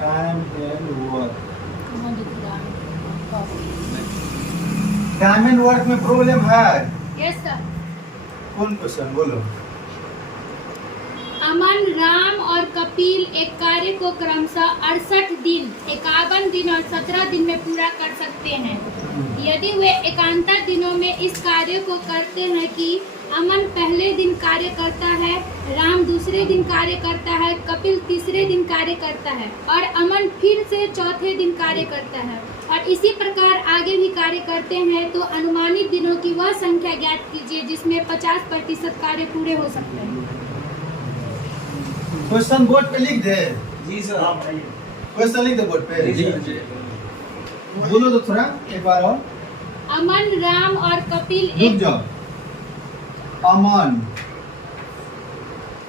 Time and work. कहाँ दिख रहा है? टाइम एंड वर्क में प्रॉब्लम है। Yes sir. कौन क्वेश्चन बोलो। अमन, राम और कपिल एक कार्य को क्रमशः 68 दिन, 51 दिन और 17 दिन में पूरा कर सकते हैं। यदि वे एकांतर दिनों में इस कार्य को करते हैं कि अमन पहले दिन कार्य करता है, राम दूसरे दिन कार्य करता है, कपिल तीसरे दिन कार्य करता है और अमन फिर से चौथे दिन कार्य करता है और इसी प्रकार आगे भी कार्य करते हैं, तो अनुमानित दिनों की वह संख्या ज्ञात कीजिए जिसमें 50% कार्य पूरे हो सकते हैं। क्वेश्चन बोर्ड पे लिख दे। जी सर। क्वेश्चन लिख दे बोर्ड पे। जी। बोलो तो थोड़ा एक बार और। अमन, राम और कपिल रुक एक जाओ। अमन,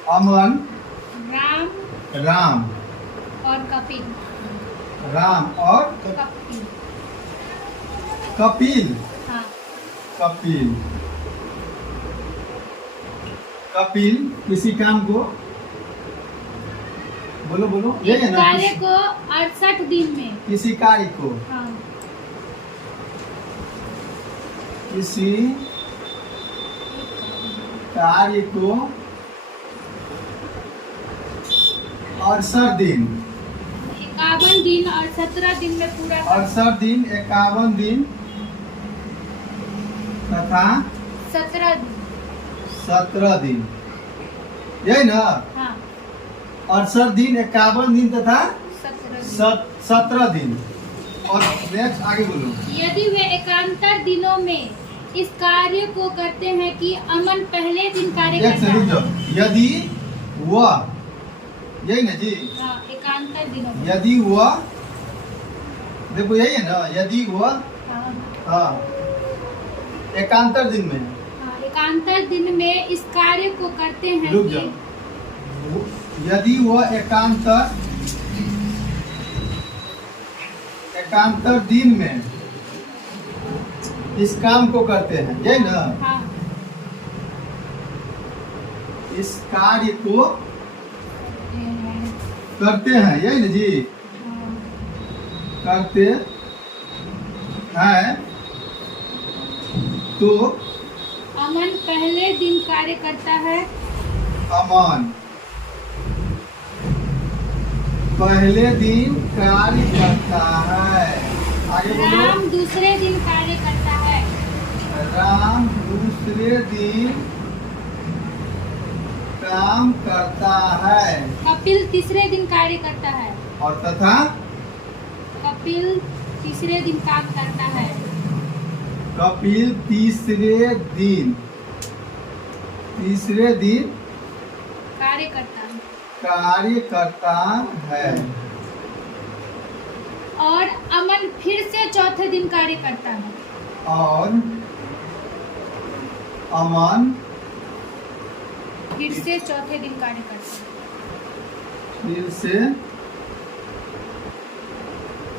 अमन, राम राम, और कपिल, राम और कपिल, कपिल, हाँ, कपिल, कपिल किसी काम को बोलो बोलो ये इस है ना। कार्य को 68 दिन में, किसी कार्य को, हाँ, किसी कार्य को 68 दिन, 51 दिन और 17 दिन में पूरा कर 68 दिन, 51 दिन तथा 17 दिन, 17 दिन, यही ना। हाँ, 68 दिन, 51 दिन तथा 17 दिन। 17 दिन। और नेक्स्ट आगे बोलो। यदि वे एकांतर दिनों में इस कार्य को करते हैं कि अमन पहले दिन कार्य एक करता से रुक है, जाओ। यदि वह, यही ना जी, हाँ, एकांतर दिनों में, यदि वह, देखो यही है ना, यदि वह, हाँ, हाँ, एकांतर दिन में, हाँ, एकांतर दिन में इस कार्य को करते हैं रुक कि जाओ। यदि वह एकांतर दिन में इस काम को करते हैं, यही ना, हाँ, इस कार्य को करते हैं, यही ना जी, हाँ, करते हैं, तो अमन पहले दिन कार्य करता है, अमन पहले दिन कार्य करता है। आगे बोलो। राम दूसरे दिन कार्य करता है, राम दूसरे दिन काम करता है कपिल तीसरे दिन कार्य करता है, और तथा कपिल तीसरे दिन काम करता है, कपिल तीसरे दिन कार्य करता है कार्य करता है और अमन फिर से चौथे दिन कार्य करता है, और अमन फिर से चौथे दिन कार्य करता है, फिर से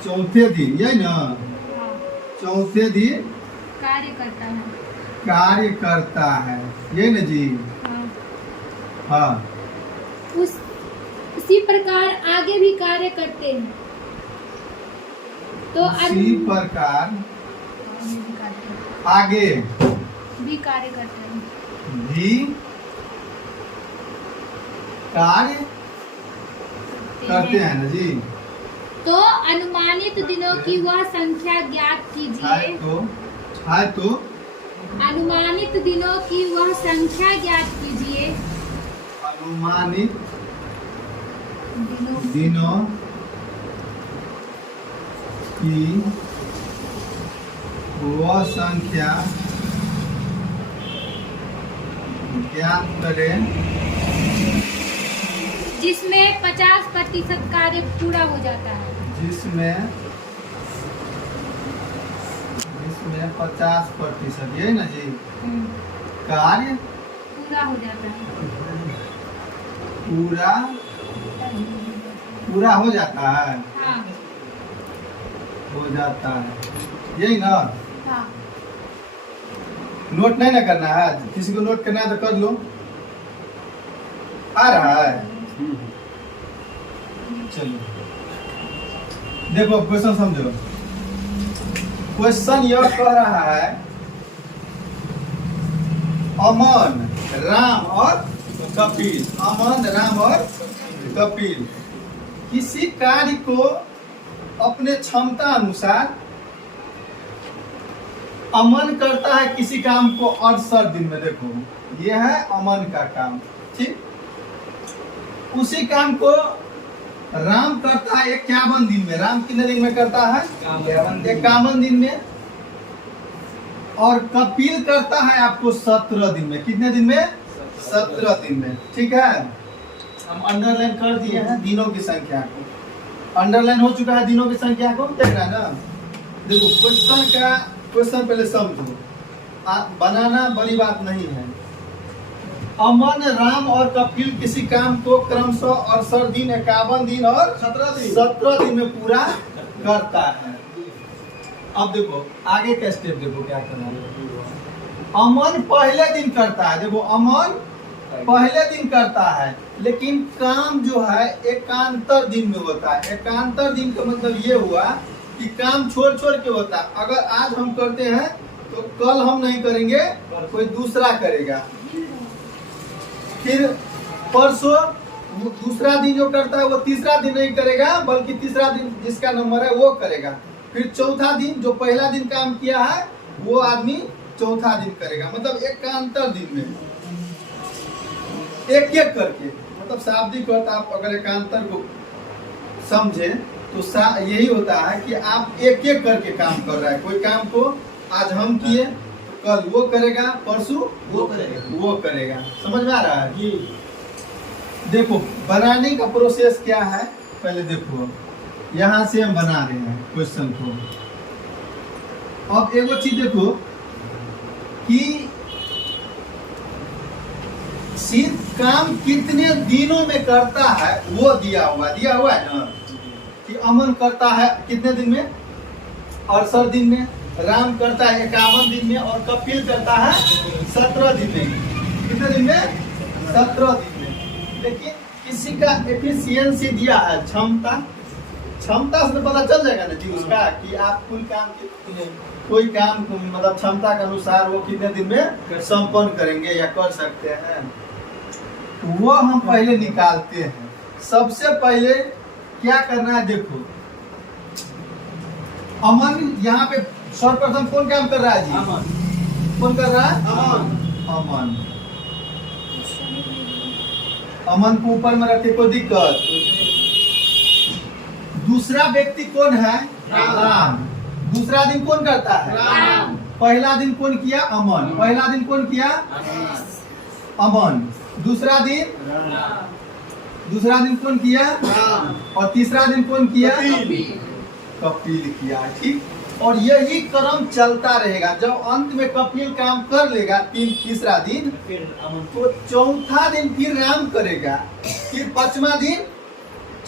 चौथे दिन, यही ना, हाँ, चौथे दिन कार्य करता है, यही ना जी, हाँ, हाँ। उसी प्रकार आगे भी कार्य करते हैं, तो इसी प्रकार आगे भी कार्य करते हैं, भी कार्य करते हैं ना जी। तो अनुमानित दिनों की वह संख्या ज्ञात कीजिए, है तो अनुमानित दिनों की वह संख्या ज्ञात कीजिए, अनुमानित दिनों की वह संख्या ज्ञात करें जिसमें 50% कार्य पूरा हो जाता है, जिसमें 50%, यही ना जी, कार्य पूरा हो जाता है, पूरा हो जाता है, हाँ, हो जाता है, यही ना। हाँ, नोट नहीं ना करना है, किसी को नोट करना है तो कर लो। आ रहा है, चलो। देखो क्वेश्चन समझो। क्वेश्चन यह कह रहा है अमन, राम और कपिल, अमन, राम और कपिल किसी कार्य को अपने क्षमता अनुसार अमन करता है किसी काम को 68 दिन में। देखो ये है अमन का काम, ठीक। उसी काम को राम करता है 51 दिन में। राम कितने दिन में करता है? 51 दिन में। और कपिल करता है आपको 17 दिन में। कितने दिन में? 17 दिन में, ठीक है। हम अंडरलाइन कर दिए हैं दिनों की संख्या को, अंडरलाइन हो चुका है दिनों की संख्या को, देख रहा है ना। देखो क्वेश्चन पहले समझो, बनाना बड़ी बात नहीं है। अमन, राम और कपिल किसी काम को क्रमशः 68 दिन, 51 दिन और 17 दिन में पूरा करता है। अब देखो आगे का स्टेप, देखो क्या करना है। अमन पहले दिन करता है। देखो अमन पहले दिन करता है, लेकिन काम जो है एकांतर दिन में होता है। एकांतर दिन का मतलब ये हुआ कि काम छोड़ छोड़ के होता है। अगर आज हम करते हैं तो कल हम नहीं करेंगे, कोई दूसरा करेगा। फिर परसों दूसरा दिन जो करता है वो तीसरा दिन नहीं करेगा, बल्कि तीसरा दिन जिसका नंबर है वो करेगा। फिर चौथा दिन जो पहला दिन काम किया है वो आदमी चौथा दिन करेगा। मतलब एकांतर दिन में एक एक करके, मतलब शाब्दिक अर्थ आप अगर एकांतर को समझे तो यही होता है कि आप एक एक करके काम कर रहा है। कोई काम को आज हम किए तो कल वो करेगा, परसों वो करेगा। समझ में आ रहा है जी? देखो बनाने का प्रोसेस क्या है, पहले देखो यहाँ से हम बना रहे हैं क्वेश्चन को। अब एक चीज देखो कि सिर्फ काम कितने दिनों में करता है वो दिया हुआ है ना, कि अमन करता है कितने दिन में? 68 दिन में। राम करता है 51 दिन में और कपिल करता है 17 दिन में। कितने दिन में? 17 दिन में। लेकिन किसी का एफिशिएंसी दिया है, क्षमता से तो पता चल जाएगा ना जी उसका, कि आप कोई काम को मतलब क्षमता के अनुसार वो कितने दिन में संपन्न करेंगे या कर सकते हैं, वो हम पहले निकालते हैं। सबसे पहले क्या करना है, देखो अमन यहाँ पे सर्वप्रथम कौन काम कर रहा है जी? अमन। कौन कर रहा है? अमन। अमन को ऊपर में रखे, कोई दिक्कत? दूसरा व्यक्ति कौन है? राम। दूसरा दिन कौन करता है? राम। पहला दिन कौन किया? अमन। पहला दिन कौन किया? अमन। दूसरा दिन कौन किया? राम। और तीसरा दिन कौन किया? कपिल किया, ठीक। और यही क्रम चलता रहेगा। जब अंत में कपिल काम कर लेगा तीसरा दिन, तो चौथा दिन फिर राम करेगा, फिर पांचवा दिन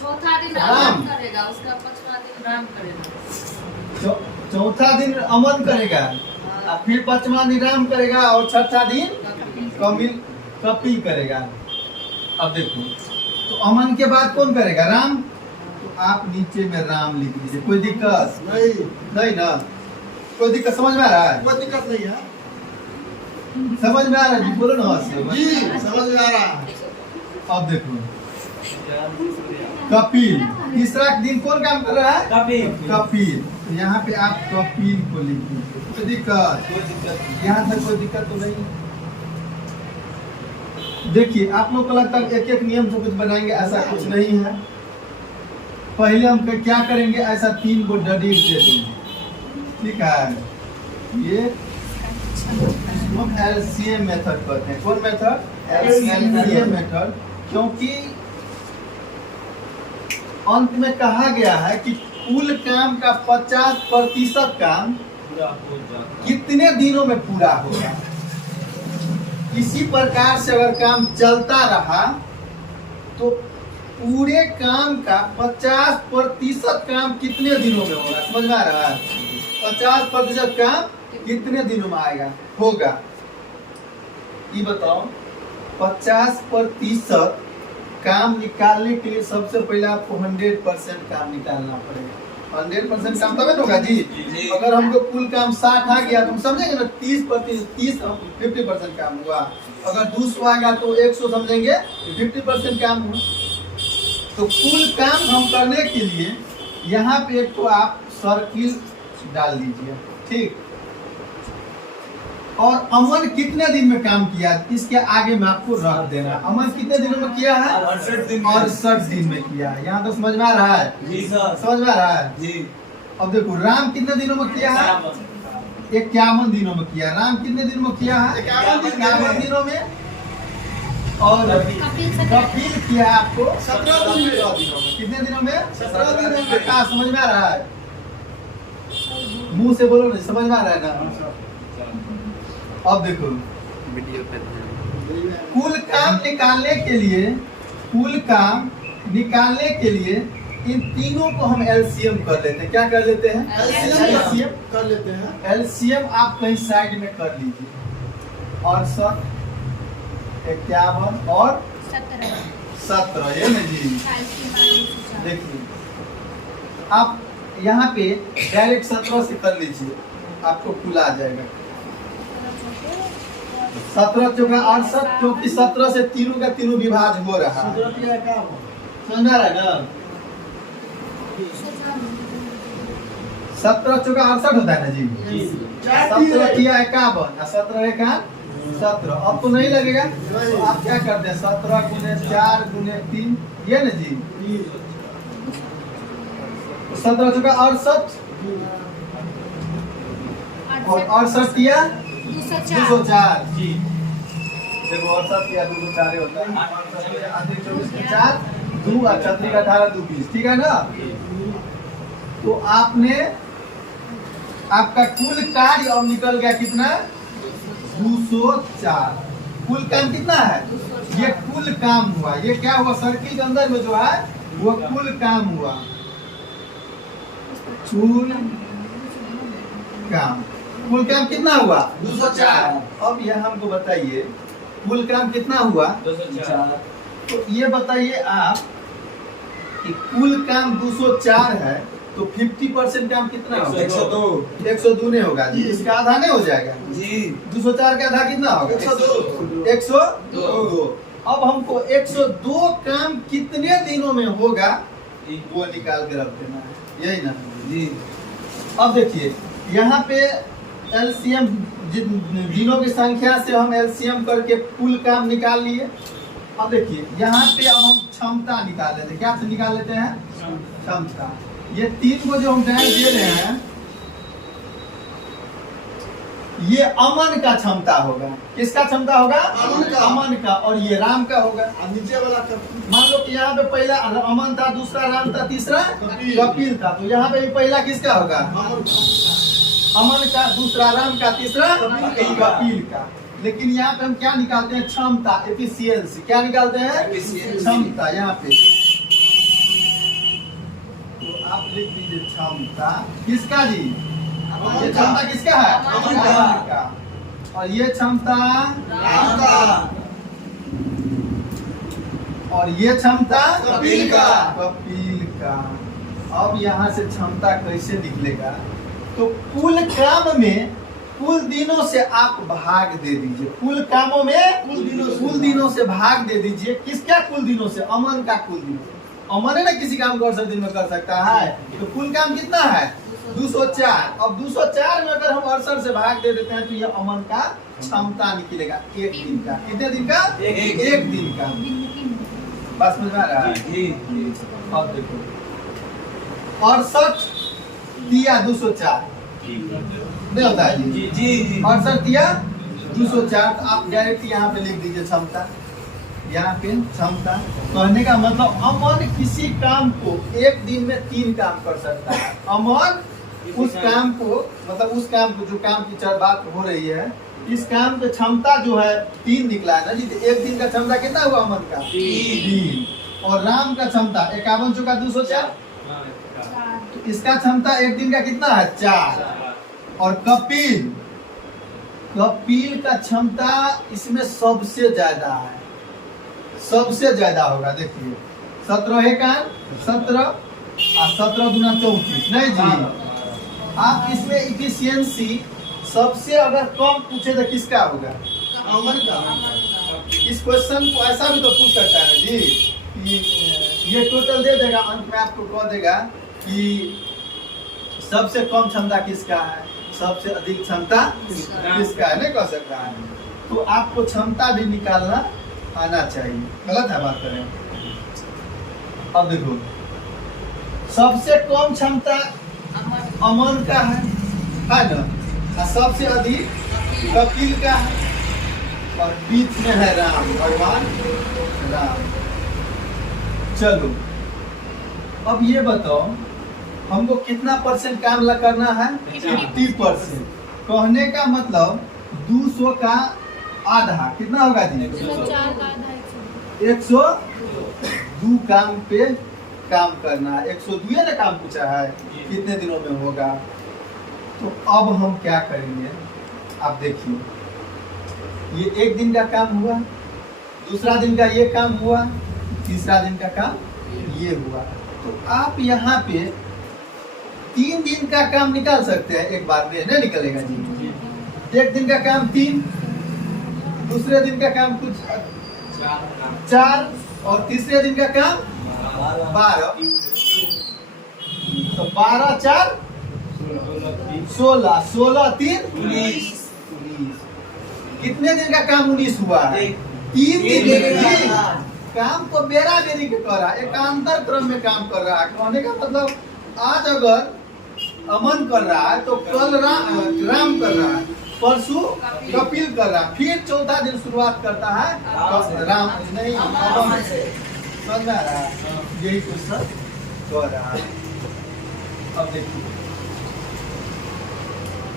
चौथा दिन अमन करेगा, उसका पांचवा दिन राम करेगा। चौथा दिन अमन करेगा, फिर पांचवा दिन राम करेगा और छठा दिन कपिल करेगा। अब देखो तो अमन के बाद कौन करेगा? राम। तो आप नीचे में राम लिख दीजिए, कोई दिक्कत नहीं ना? कोई दिक्कत समझ में आ रहा है? कोई दिक्कत नहीं है, समझ में आ रहा है जी? बोलो ना जी समझ में आ रहा है। अब देखो कपिल, तीसरा दिन कौन काम कर रहा है? कपिल। तो यहाँ पे आप कपिल को लिख दीजिए, कोई दिक्कत? यहाँ तक कोई दिक्कत तो नहीं? देखिए आप लोग को लगता है एक एक नियम से कुछ बनाएंगे, ऐसा कुछ नहीं है। पहले हम क्या करेंगे, ऐसा 3 को डीड दे देंगे, ठीक है। ये हम एलसीएम मेथड कहते हैं। कौन मेथड? LCM method. क्योंकि अंत में कहा गया है कि कुल काम का 50% काम कितने दिनों में पूरा होगा। इसी प्रकार से अगर काम चलता रहा तो पूरे काम का 50% काम कितने दिनों में होगा। समझ में आ रहा है? 50% काम कितने दिनों में आएगा होगा, ये बताओ। 50% काम निकालने के लिए सबसे पहले आपको 100% काम निकालना पड़ेगा। 100% काम तब होगा जी। अगर हमको कुल काम 60 आ गया तो हम समझेंगे ना 50% काम हुआ। अगर 200 आ गया तो 100 समझेंगे 50% काम हुआ। तो कुल काम हम करने के लिए यहाँ पे एक तो आप सर्किल डाल दीजिए, ठीक। और अमन कितने दिन में काम किया इसके आगे में आपको रख देना। अमन कितने दिनों में किया है? 68 दिन में किया है। यहाँ तो समझ में आ रहा है जी सर। समझ में आ रहा है जी। अब देखो राम कितने दिनों में किया है? 51 दिनों में किया। राम कितने दिनों में किया है? 51 दिनों में। और कपिल किया है आपको 17 दिन में। कितने दिनों में? 17 दिनों में। हाँ, समझ में आ रहा है? मुंह से बोलो नहीं, समझ में आ रहा है ना? अब देखो कुल काम निकालने के लिए इन तीनों को हम एलसीएम कर लेते हैं। क्या कर लेते हैं? LCM कर लेते हैं। एलसीएम आप कहीं साइड में कर लीजिए। और 51 और 17 ये ना जी। देखिए आप यहाँ पे डायरेक्ट 17 से कर लीजिए, आपको कुल आ जाएगा 17 चौका 68, क्योंकि 17 से तीनों का तीनों विभाज हो रहा है। समझ आ रहा है ना? 17 चौका 68 होता है ना जी। 17 किया 51 और 17 एका 17। अब तो नहीं लगेगा तो आप क्या करते हैं 17 गुने 4 गुने 3 ये ना जी। 17 चौका 68 और 68 किया 204 जी। देखो 68 किया 204 होता है। आधे 24 के 4 2 और 36 का 18 2 20, ठीक है ना? तो आपने आपका कुल कार्य अब निकल गया कितना? 204। कुल काम कितना है? ये कुल काम हुआ। ये क्या हुआ? सर्किल के अंदर में जो है वो कुल काम हुआ। कुल काम कितना हुआ? 204। अब यह हमको बताइए कुल काम कितना हुआ? 204। तो ये बताइए आप कि कुल काम 204 है तो 50% काम कितना होगा? 102। 102 नहीं होगा जी। इसका आधा नहीं हो जाएगा जी। 204 का आधा कितना होगा? 102। अब हमको 102 काम कितने दिनों में होगा वो निकाल के रख देना है, यही ना जी। अब देखिए यहाँ पे एलसीएम दिनों की संख्या से हम एलसीएम करके कुल काम निकाल लिए। अब देखिए यहाँ पे अब हम क्षमता निकाल लेते हैं। क्या निकाल लेते हैं? क्षमता। ये 3 को जो हम डायल दे रहे हैं ये अमन का क्षमता होगा। किसका क्षमता होगा? अमन का। और ये राम का होगा। नीचे वाला मान लो कि यहाँ पे पहला अमन था, दूसरा राम था, तीसरा कपिल था। तो यहाँ पे पहला किसका होगा? अमन का, दूसरा राम का, तीसरा कपिल का। लेकिन यहाँ पे हम क्या निकालते हैं? क्षमता, एफिशिएंसी। क्या निकालते हैं? क्षमता। यहाँ पे तो आप लिख दीजिए क्षमता किसका जी? ये क्षमता किसका है? अमन का। और ये क्षमता राम का। और ये क्षमता कपिल का। कपिल का। अब यहाँ से क्षमता कैसे निकलेगा? तो कुल काम में कुल दिनों से आप भाग दे दीजिए। कुल कामों में कुल दिनों से भाग दे दीजिए। किसका कुल दिनों से? अमन का कुल दिनों से। अमन है ना किसी काम को 68 दिन में कर सकता है। तो कुल काम कितना है? 204। अब 204 में अगर हम 68 से भाग दे देते हैं तो ये अमन का क्षमता निकलेगा 1 दिन का। कितने दिन का? 1 दिन का। बस समझ में आ रहा है? जी। अब देखो 68 दिया 204 नहीं होता है जी। जी। 68 दिया 204। तो आप डायरेक्ट यहाँ पे लिख दीजिए क्षमता। यहाँ पे क्षमता कहने का मतलब अमन किसी काम को 1 दिन में 3 काम कर सकता है। अमन उस काम को मतलब उस काम को जो काम की बात हो रही है इस काम की क्षमता जो है 3 निकला है ना जी। 1 दिन का क्षमता कितना हुआ अमन का? 3। और राम का क्षमता 51 चौका 204। तो इसका क्षमता 1 दिन का कितना है? 4। और कपिल का क्षमता इसमें सबसे ज्यादा है, सबसे ज्यादा होगा। देखिए 17 एकान 17 और 17 दूना 34, नहीं जी? आप इसमें इफिशियंसी सबसे अगर कम पूछे तो किसका होगा? अमन का। इस क्वेश्चन को ऐसा भी तो पूछ सकता है ना जी कि ये टोटल दे देगा, अंत में आपको कह देगा कि सबसे कम क्षमता किसका है, सबसे अधिक क्षमता किसका है, नहीं कह सकता है। तो आपको क्षमता भी निकालना आना चाहिए। गलत है बात करें? अब देखो, सबसे कम क्षमता अमन का है ना, और सबसे अधिक कपिल का है, और बीच में है राम, भगवान राम। चलो अब ये बताओ हमको कितना परसेंट काम करना है? 50%। कहने का मतलब 200 का आधा कितना होगा जी? 104 का आधा 102 काम पे काम करना है। 102 ने काम पूछा है, कितने दिनों में होगा। तो अब हम क्या करेंगे, आप देखिए, ये एक दिन का काम हुआ, दूसरा दिन का ये काम हुआ, तीसरा दिन का काम ये हुआ। तो आप यहाँ पे 3 दिन का काम निकाल सकते हैं एक बार में, नहीं निकलेगा जी? एक दिन का काम 3, दूसरे दिन का काम कुछ 4, और तीसरे दिन का काम 12। तो 12 4 16, 16 3 19। कितने दिन का काम 19 हुआ है? 3 दिन। काम तो बेरा बेरी के कर रहा है, एकांतर क्रम में काम कर रहा है। कहने का मतलब आज अगर अमन कर रहा है तो कल राम कर रहा है, परसों कपिल कर रहा है, फिर चौथा दिन शुरुआत करता है राम नहीं अमन से। समझ में आ रहा है? यही क्वेश्चन कर रहा है। अब देखिए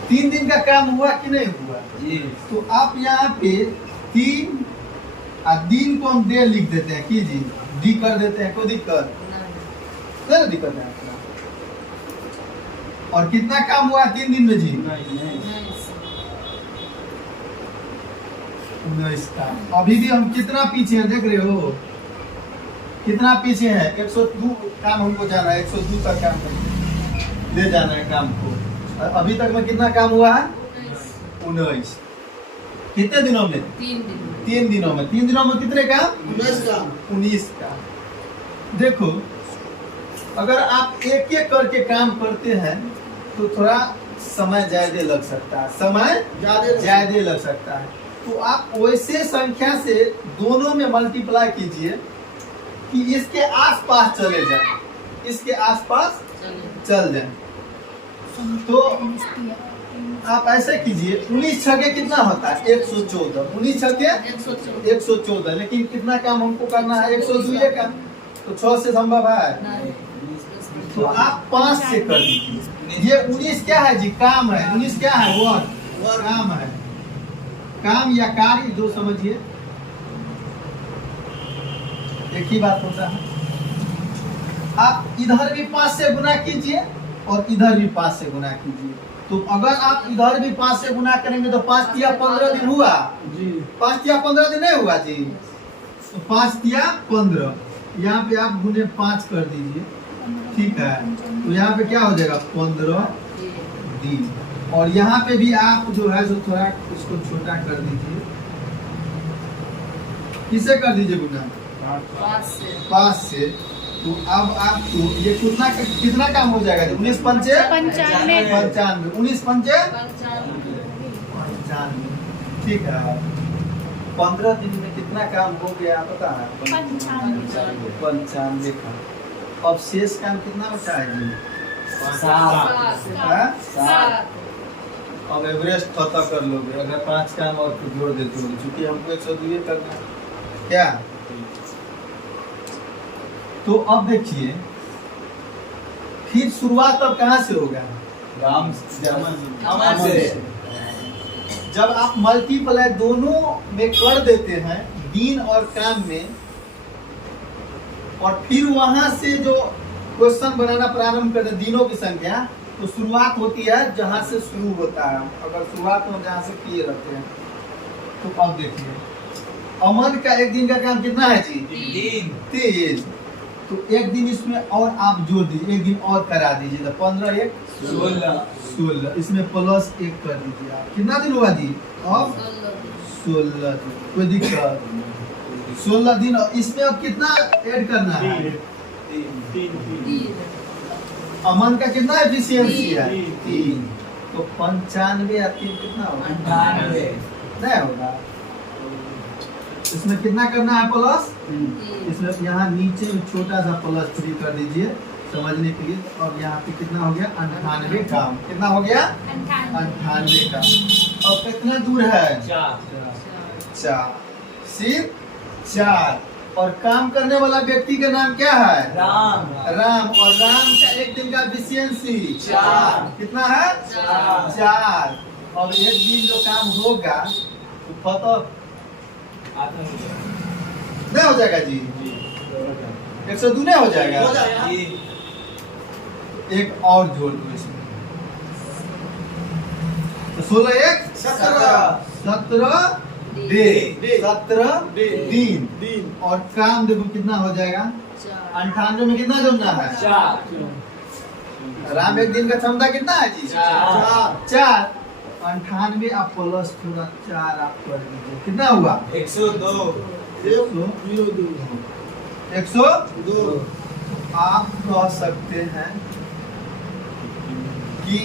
3 दिन का काम हुआ कि नहीं हुआ? तो आप यहाँ पे 3 दिन को हम डे लिख देते हैं कि जी डी कर देते हैं, कोई दिक्कत नहीं, दिक्कत है आपका। और कितना काम हुआ 3 दिन में जी? 19 का। अभी भी हम कितना पीछे हैं, देख रहे हो कितना पीछे है? 102 काम हमको जाना है, 102 तक काम ले जाना है काम को। और अभी तक में कितना काम हुआ है? 19। कितने दिनों में? 3 दिनों में। 3 दिनों में कितने काम? 19 का। देखो अगर आप एक एक करके काम करते हैं तो थोड़ा समय ज्यादा लग सकता है, समय ज्यादा लग सकता है। तो आप वैसे संख्या से दोनों में मल्टीप्लाई कीजिए कि इसके आसपास चले जाए, इसके आसपास चल जाए। तो आप ऐसे कीजिए, 19 छके कितना होता है? 114। 19 छके 114। लेकिन कितना काम हमको करना है? 102 का। तो 6 से संभव है? तो आप 5 से कर दीजिए। ये 19 क्या है जी? काम है। 19 क्या है? वर्क, काम है। काम या कार्य जो समझिए, एक ही बात होता है। आप इधर भी 5 से गुना कीजिए और इधर भी 5 से गुना कीजिए। तो अगर आप इधर भी 5 से गुना करेंगे तो 5 तिया 15 दिन हुआ जी। 5 तिया 15 दिन नहीं हुआ जी? तो 5 तिया 15, यहाँ पे आप गुने 5 कर दीजिए, ठीक है? तो यहाँ पे क्या हो जाएगा? 15 दिन। और यहाँ पे भी आप जो है जो थोड़ा उसको छोटा कर दीजिए। किसे कर दीजिए गुना? 5 से। तो अब आपको ये कितना काम हो जाएगा? 19 पंचे 95, 19 पंचे 95, ठीक है। 15 दिन में कितना काम हो गया पता है? 95 का। अब शेष काम कितना बचा है जी? 7। अब एवरेस्ट पता कर लोगे अगर 5 काम और कुछ जोड़ देते हो, क्योंकि हमको 102 करना है क्या। तो अब देखिए फिर शुरुआत अब कहाँ से होगा? राम से। जब आप मल्टीप्लाई दोनों में कर देते हैं, दिन और काम में, और फिर वहां से जो क्वेश्चन बनाना प्रारंभ करते हैं दिनों की संख्या, तो शुरुआत होती है जहां से शुरू होता है। अगर शुरुआत में जहां से किए रहते हैं। तो अब देखिए अमन का एक दिन का काम कितना है जी? 3। तो एक दिन इसमें और आप जोड़ दीजिए, एक दिन और करा दीजिए, तो 15 एक 16, इसमें प्लस 1 कर दीजिए आप। कितना दिन होगा जी? अब 16 दिन, कोई दिक्कत? 16 दिन, और इसमें अब कितना ऐड करना है? अमन का कितना एफिशिएंसी है? 3। तो 95 या 3 कितना होगा? 98 नहीं होगा। इसमें कितना करना है प्लस? इसमें यहाँ नीचे में छोटा सा प्लस 3 कर दीजिए समझने के लिए। और यहाँ पे कितना हो गया? 98 काम। कितना हो गया? 98 काम। और कितना दूर है? 4। सिर्फ 4। और काम करने वाला व्यक्ति का नाम क्या है? राम। राम। और राम का एक दिन का एफिशिएंसी 4। कितना है? 4। और एक दिन जो काम होगा तो पता नहीं हो जाएगा जी? 102 नहीं हो जाएगा? एक और जोड़ दो इसमें, तो 16 एक 17 दिन। और काम देखो कितना हो जाएगा? 98 में कितना जोड़ना है? 4। राम एक दिन का क्षमता कितना है जी? 4। 98 आप प्लस थोड़ा 4 आप कर दीजिए, कितना हुआ? 102। 102। आप कह सकते हैं कि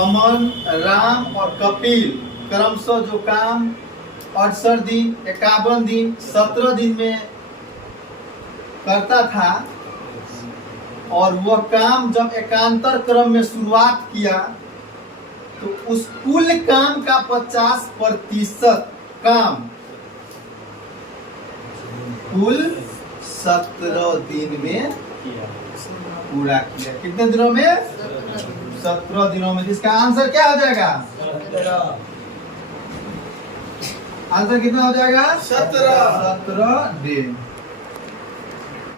अमन, राम और कपिल क्रमशः जो काम 68 दिन, 51 दिन, 17 दिन में करता था, और वह काम जब एकांतर क्रम में शुरुआत किया तो उस कुल काम का 50% काम कुल 17 दिन में पूरा किया। कितने दिनों में? 17 दिनों में। जिसका आंसर क्या हो जाएगा? आंसर कितना हो जाएगा? 17 दिन।